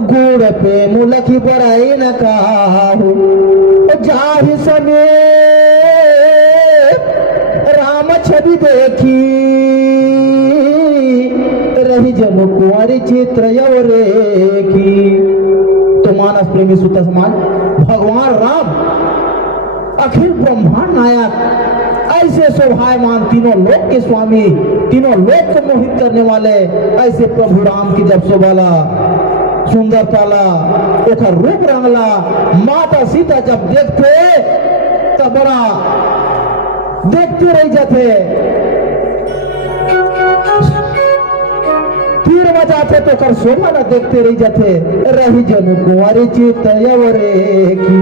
गुड़ पे मुलखी बड़ाई न काहू जाहि समय राम छवि देखी रही जम कुंवरी चित्र रेखी। तो मानस प्रेमी सुत समाज भगवान राम अखिल ब्रह्मांड नायक ऐसे शोभायमान तीनों लोक के स्वामी तीनों लोक को मोहित करने वाले ऐसे प्रभु राम की जब शोभाला सुंदर ताला ओखर रूप रंगला माता सीता जब देखते तब बड़ा देखते रह जाते तीर बजाते तो कर शोभा न देखते रह जाते रही जन कुंवरी चित रेखी।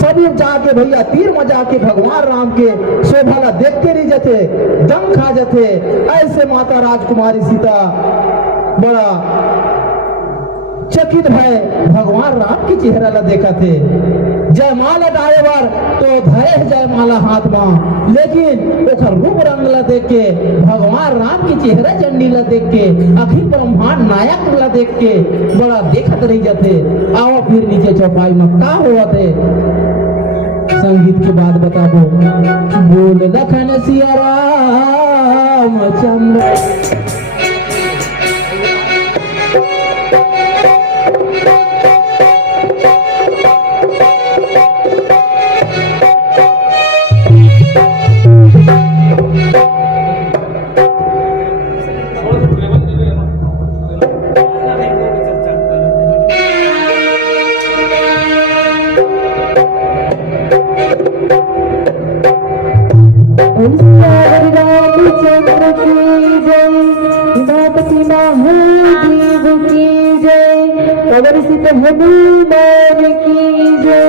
सभी जाके भैया तीर मजा के भगवान राम के शोभा देखते रह जाते दम खा जाते। ऐसे माता राजकुमारी सीता बड़ा चकित भय भगवान राम की चेहरा ला देखा थे। जयमाला डायवर तो धरे जयमाला हाथ में लेकिन ओखर रूप रंग ला देख के भगवान राम की चेहरा चंडी ला देख के अखिल ब्रह्मांड नायक ला देख के बड़ा देखत रह जाते। आओ फिर नीचे चौपाई में का हुआ थे संगीत के बाद बताबो बोल लखन सिया राम चंद्र। हनुमान की जय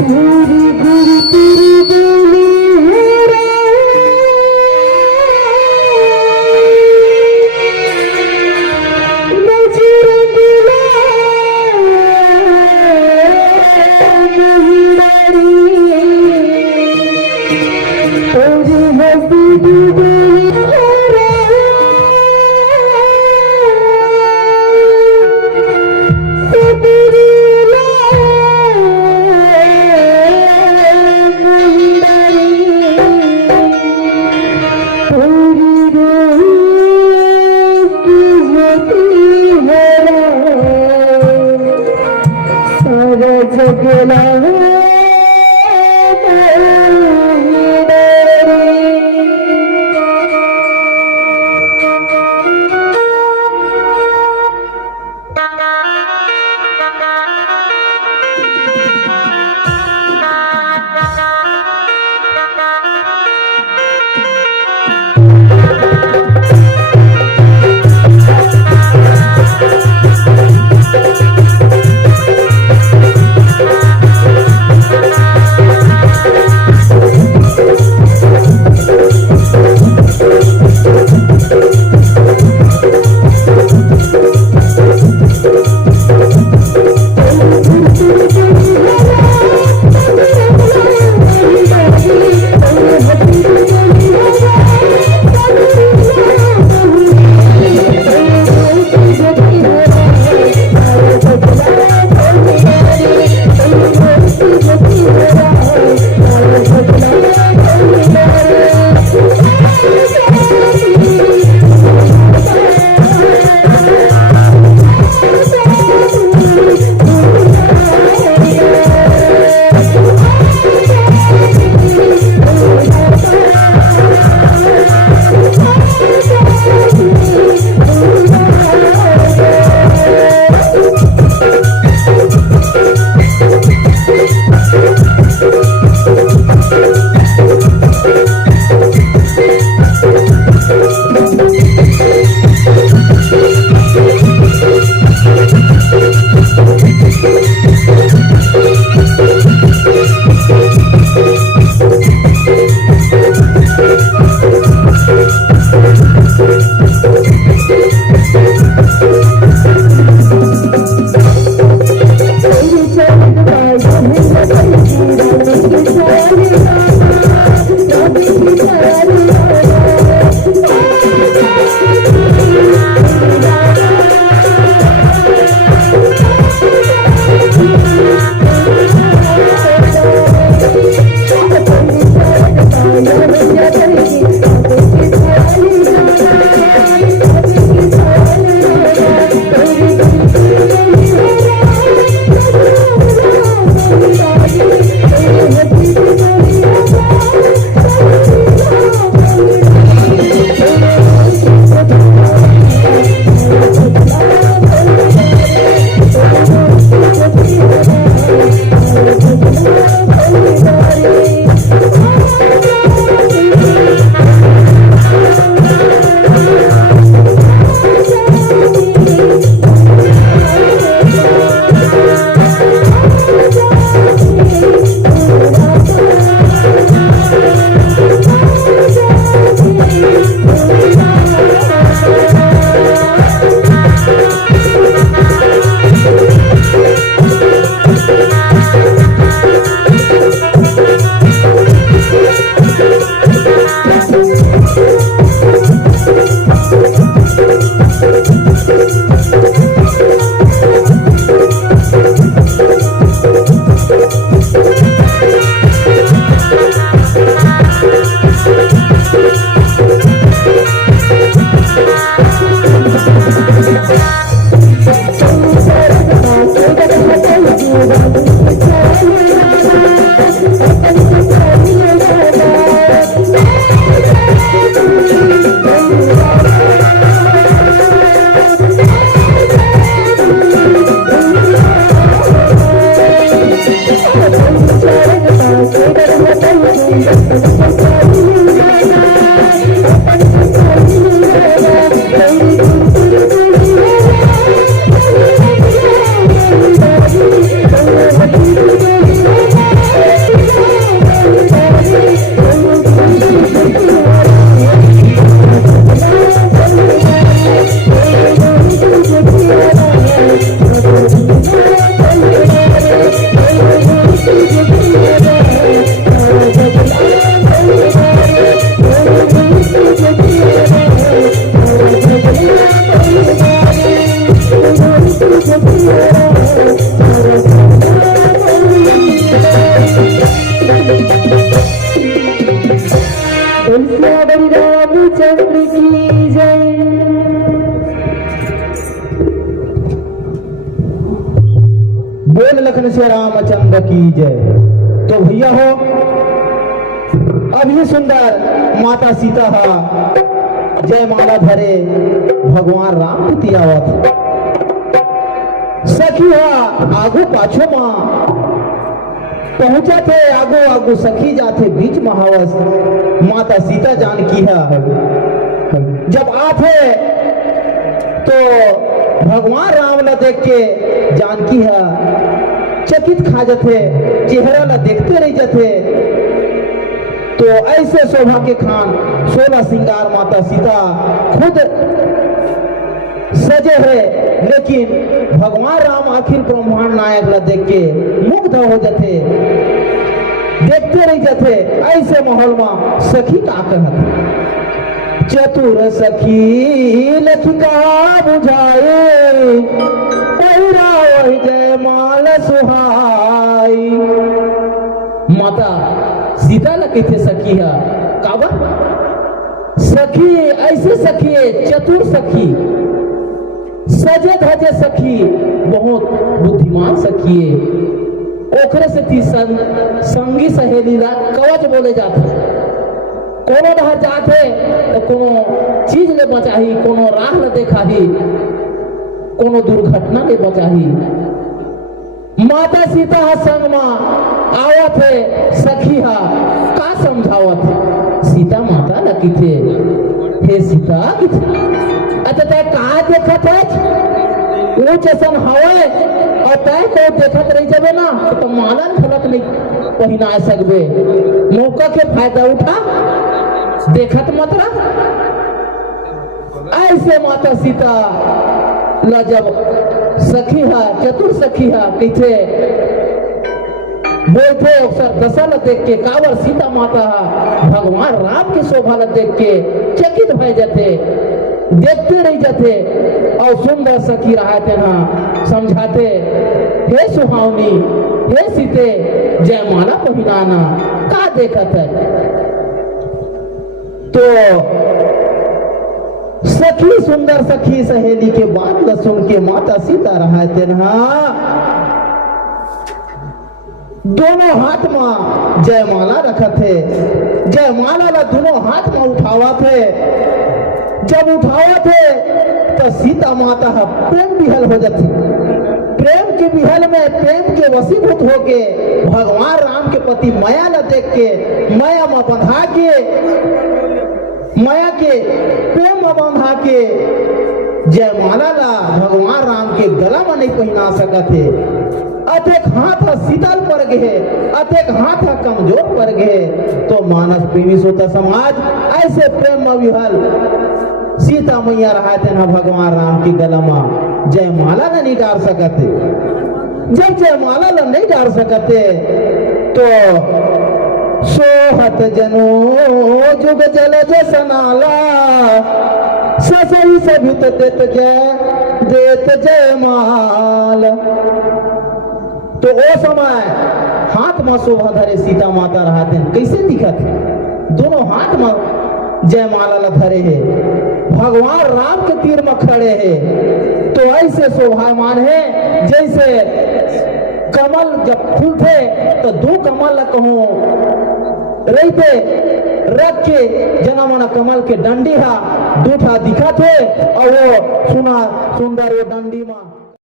पूरी पूरी पूरी बोली रामचंद्र की जय। बोल लखन से रामचंद्र की जय। तो भैया हो, अभी सुंदर माता सीता हा जय माला धरे भगवान राम की आवत सखी हा आगो पाछो माँ पहुंचा थे, आगो आगो सखी जाते बीच महावस माता सीता जानकी है। जब आते तो भगवान राम ला देख के जानकी है चकित खा जाते, चेहरा ला देखते रह जाते। तो ऐसे शोभा के खान 16 श्रृंगार माता सीता खुद सजे है, लेकिन भगवान राम आखिर ब्रह्मांड नायक ला देख के मुग्ध हो जाते, देखते रह जाते। ऐसे माहौल में सखी का कहत चतुर सखी लखिका बुझाए जय माल सुहाई। माता सीता लगे सखी है काबर सखी, ऐसे सखी चतुर सखी, सजे धजे सखी, बहुत बुद्धिमान सखी ओकरे से थी संगी सहेली ला कवच बोले जाते। कोनो रह जाते तो कोनो चीज ले बचाही, कोनो राह ले देखाही, कोनो दुर्घटना ले बचाही। माता सीता संग में आवत है सखी हा का समझावत सीता माता लगी थे, हे सीता अच्छा तय कहा देखत है ऊंच सन हवे और तय को देखत रही जबे ना तो मालन फलक नहीं पहिना सकबे। मौका के फायदा उठा देखत मत रह। ऐसे माता सीता ला जब सखी हा चतुर सखी हा कहते बोलते अक्सर दशा देख के कावर सीता माता हा भगवान राम की शोभा ला देख के चकित भय जाते, देखते रह जाते। और सुंदर सखी रहते ना समझाते, हे सुहावनी हे सीते जयमाला पहिराना का देखत है। तो सखी सुंदर सखी सहेली के बात ला सुन के माता सीता रहते ना दोनों हाथ में जयमाला रखत है, जयमाला ला दोनों हाथ में उठावा थे। जब उठावा थे तो सीता माता प्रेम विहल हो जाती, प्रेम के विहल में प्रेम के वशीभूत होके भगवान राम के पति माया ला देख के माया में बंधा के, माया के प्रेम में बंधा के जयमाला ला भगवान राम के गला में नहीं पहना सकते। अतेक हाथ शीतल पड़ गए, अतेक हाथ कमजोर पड़ गए। तो मानस प्रेमी सोता समाज ऐसे प्रेम में विहल सीता मैया रहते ना भगवान राम की गला में जयमाला नहीं डाल सकते। जब जयमाला नहीं डाल सकते तो सोहत जनो जुग जल जसनाला ससई सभित देत जयमाल। तो वो समय हाथ में शोभा धरे सीता माता रहते कैसे दिखत, दोनों हाथ में जयमाला ला धरे है, भगवान राम के तीर में खड़े हैं। तो ऐसे शोभामान है जैसे कमल जब फूलते तो दो कमल कहूं रहते रख के जना मना कमल के डंडी हा दूठा दिखा थे और वो सुना सुंदर वो डंडी में